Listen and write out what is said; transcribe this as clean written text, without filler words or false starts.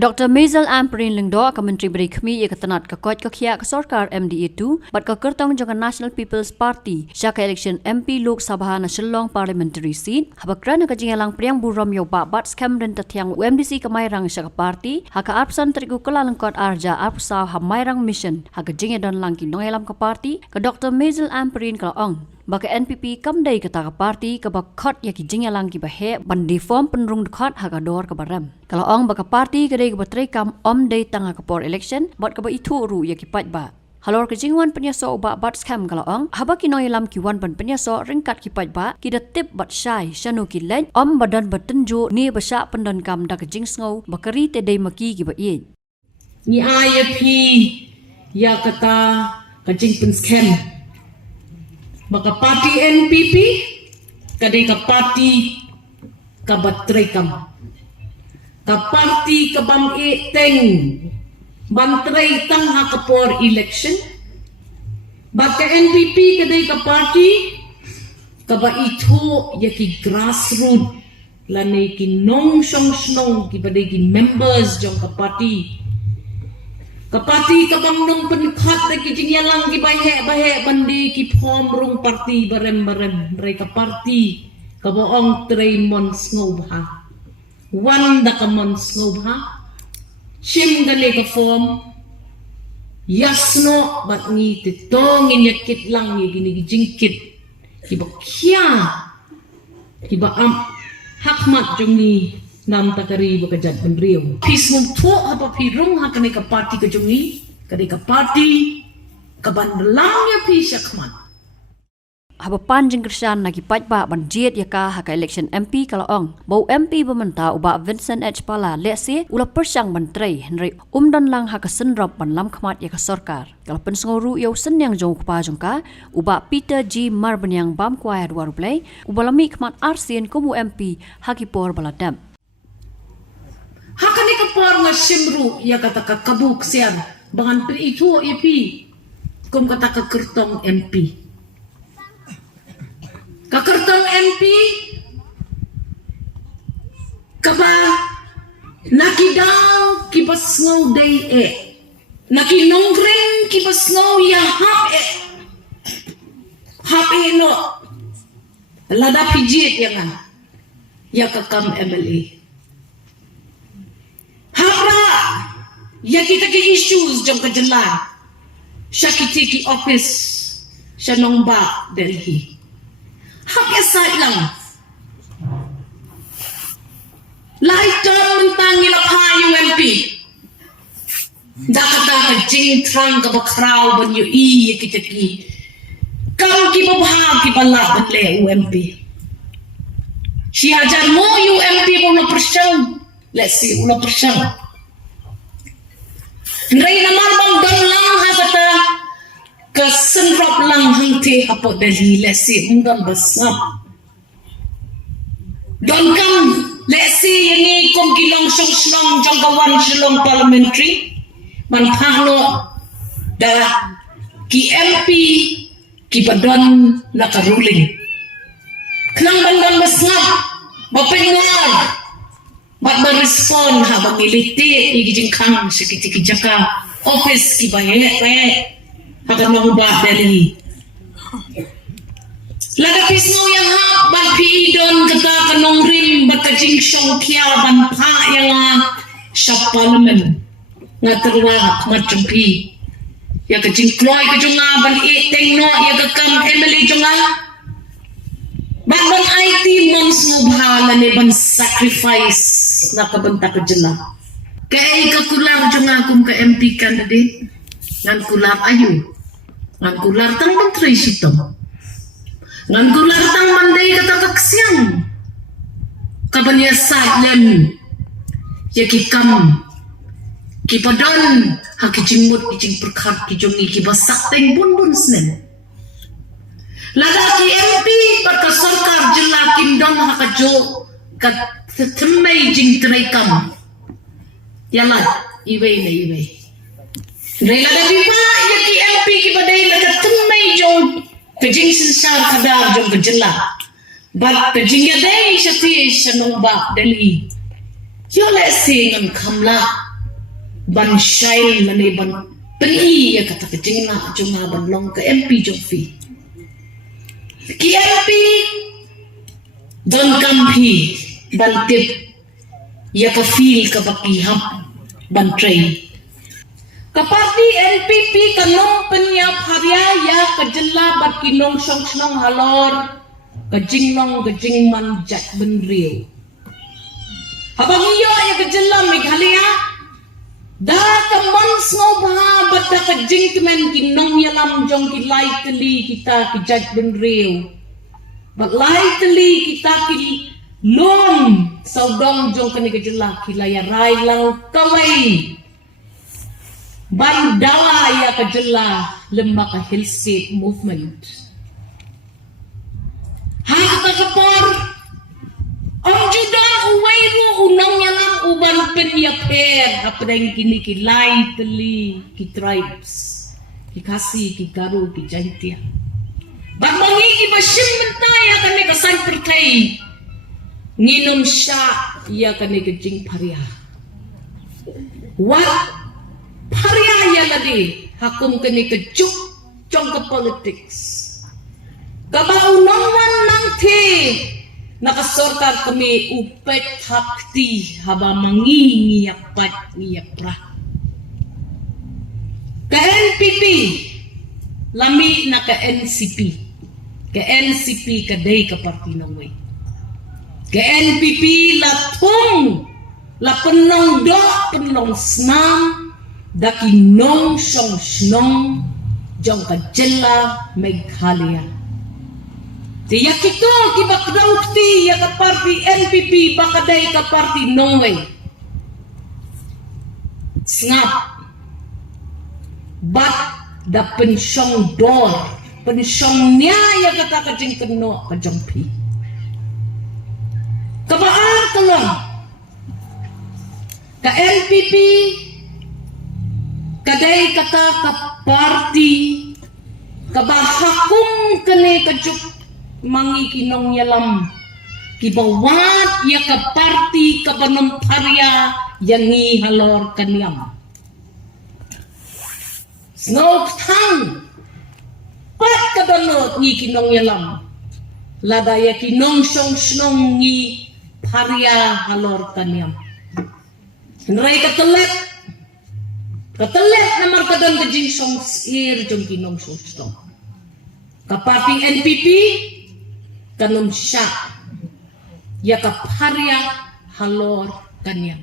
Dr. Maisel Amperin Lingdo ke Menteri Berikmi ia ketenat ke kod kekia ke Sorkar MDA2 bat ke kertong jangan National People's Party syaka election MP Lok Sabha na Shillong Parliamentary Seat habakran ke jingalang priang buram yo bat scam dan tetiang UMDC ke Mairang syaka party haka arpsan terigu kelaleng kod arja arpsaw ha Mairang mission haka jinga don langki nongelam ke party ke Dr. Maisel Amperin ke ong baka NPP kamdai kata ke parti ke bakot ya ki jingalang ki bahe bandi form penrung dekot haga dor ke baram kalau ong baka parti kedai ke batrai kam day tanga ke por election bot ke ba itu ru ya ki pat ba halor ke jingwan penyaso ba bat scam kalau ong haba ki noyalam ki wan ban penyaso ringkat ki pat ba ki da tip bat syai shanu ki len badan batenju ni basa pendan kam da ke jing sngo bakari te dai maki ki ba ye ni IAP ya kata ke jing pen scam maka parti NPP kadai ka parti ka batrai kam ka parti ka bam teng bantrai tang ha ka por election baka NPP kadai ka parti ka ba itu ya ki grassroots lane ki nong song snong ki badai ki members jong ka parti kapati kabang nung penkhat na kijingyalang kibahe bandi ki form rung parti barem mereka parti kaboong tray mons ngobha wanda ka mons ngobha shim gale ka form yasno bat ngi titong inyakit lang ni gini jingkit kibakya kiba hakmat jongi nam takari bekerja penriu. Pismum tu apa pirung hakane ka parti kejungi, kadai ka parti kabandalangnya pisakman. Haba panjang kersan nagi patba banjit ya ka haka election MP kalau ong. Bau MP bementa uba Vincent H. Pala lesi ula persang bantrai henry dan lang haka senrap ban lam khamat ya ka Sorkar. Kalau pensenguru yau senyang jong kupa jongka uba Peter G. Marben yang bam kuaya dua ruplay uba lami khamat RCN kumu MP haki por baladam. Hakani ka por nga simru ya kata ka kabuk siyan bangan pri itu ipi kum kata ka kertong MP ka kertong MP kaba nakidaw kibas ngaw day nakinongren kibas ngaw ya hap no lada pijit ya nga ya kakam MLA Hapra, ya kita ke issues jom kejelan. Syakiti ki office, Shanongba Delhi. Hap ya side lang. Lifetime mentang ilapha UMP. Dakata ka jing trang ka bakraw ban yu ya kita ki. Kam ki babha ki bala banle UMP. Si hajar mo UMP mo na persyang. Let's see, ulah persang. Ngai naman bang don lang kata kesenrap lang hangte apa Delhi. Let's see, undang besar. Don kam, let's see yang ni kom kilong song jangkawan Shillong Parliamentary. Man pahno dah ki MP ki padon nakaruling. Kenang bandang besar, bapengar. Bat berespon ha bangiliti igijing kang sikiti kijaka office ki bahe ha kanong ba Delhi laga pisno yang ha ban pi don kata kanong rim bat kajing syong kia ban pa yang sa parliament nga terwa macam pi ya kajing kloy kajunga ban iteng no ya kakam MLA junga Bang IT mons ngubhala ni ban sacrifice na kabanta ka jela. Kaya ikakular jung akum ka MP candidate. Ngan kular ayu. Ngan kular tang menteri sitom. Ngan kular tang mandai kata kaksiang. Kabanya sadlem. Ya kikam. Kipadon. Haki jingmut kijing perkat kijungi kibasak teng bun senen. Lagaki MP pada Sorkar jelakin don hakajo kat temai jing terekam. Yalah, iwe. Laga bipa yaki MP ki badai laga temai jong kejing sensar kadar jong kejela. Bat kejing yadai syati syanong bak Delhi. Yo lesi ngam kamla ban shail mane ban peni ya kata kejing na junga ban long ke MP Jofi ki MP don kampi ban tip ya ka feel ka baki ham ban train ka parti NPP kanong penyap harya ya kejela bat kinong song snong halor kejingnong kejingman jat benriu habang iyo ya kejela Meghalaya da kaman snobha bat da kejingmen kinong yalam jong kilai teli kita kijat benriu bat lai teli kita ki lom saudong jong kani kejela kilaya rai lang kawai bandala ya kejela lembaga hillscape movement hata kapor om judan uwairu unang yalam uban penyaper apeng kini kilai teli ki tribes ki kasi ki garu ki jantia bag mangi ki basim mentaya kani kasan pertai nginum sya ya kani kejing paria wat paria ya lagi hakum kani kejuk jong ke politics kabaunawan nangte nakasorkar kami upet hakti haba mangi ngiyapat ngiyapra ke NPP lami na ke NCP ke NCP kadai ke parti nangwe ke NPP latung la penong do penong snam daki nong song snong jong kejela Meghalaya tiya kito kibakdaw ti ya ka parti NPP bakaday ka parti nongway snap bat da pensyong dor pensyong niya ya kata kajing keno kajong pi kabaan kalong ka NPP kadai kata ka parti kabahakum kene kajuk mangi kinong yalam kibawat ya ka parti kabanong parya yangi halor kanyam snok tang pat kabanot ni kinong yalam lada ya kinong song snong ni parya halor kanyam nrai katelet namar kadang kejing song sir jong kinong song snong kapati NPP kanun sya ya kaparya halor kanyam